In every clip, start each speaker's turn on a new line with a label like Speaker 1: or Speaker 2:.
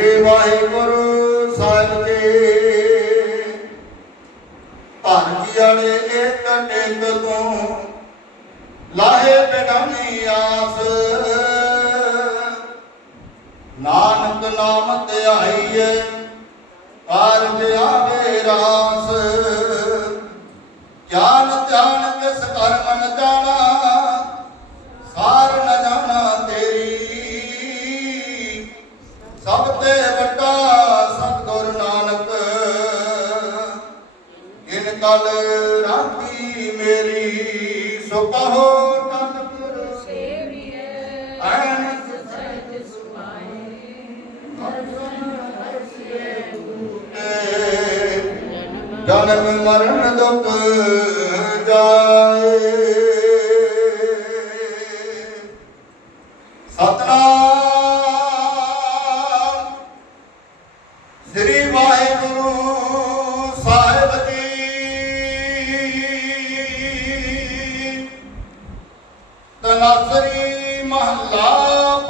Speaker 1: ਤੇ ਵਾਹਿਗੁਰੂ ਸਾਹਿਬ ਜੀ। ਧਨ ਕੀਆੜੇ ਇੱਕ ਟਿਕ ਤੋਂ ਲਾਹੇ ਬਿਨਾਨੀ ਆਸ। ਨਾਨਕ ਨਾਮ ਤੇ ਆਈਏ, ਕਾਰਜ ਆਵੇ ਰਾਸ। ਗਿਆਨ ਧਿਆਨ ਕਿਸ ਕਰਮ ਜਾਣਾ ਕਲ ਰਾਤੀ ਮੇਰੀ ਸੁਪਹੋ ਤਨ ਪੁਰ। ਸੇਵੀਐ ਐਨ ਸਚਿਤ ਸੁਭਾਏ ਹਰ ਸੁਨ ਜਨਮ ਮਰਨ ਦੁਖ ਜਾ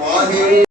Speaker 1: Mahi.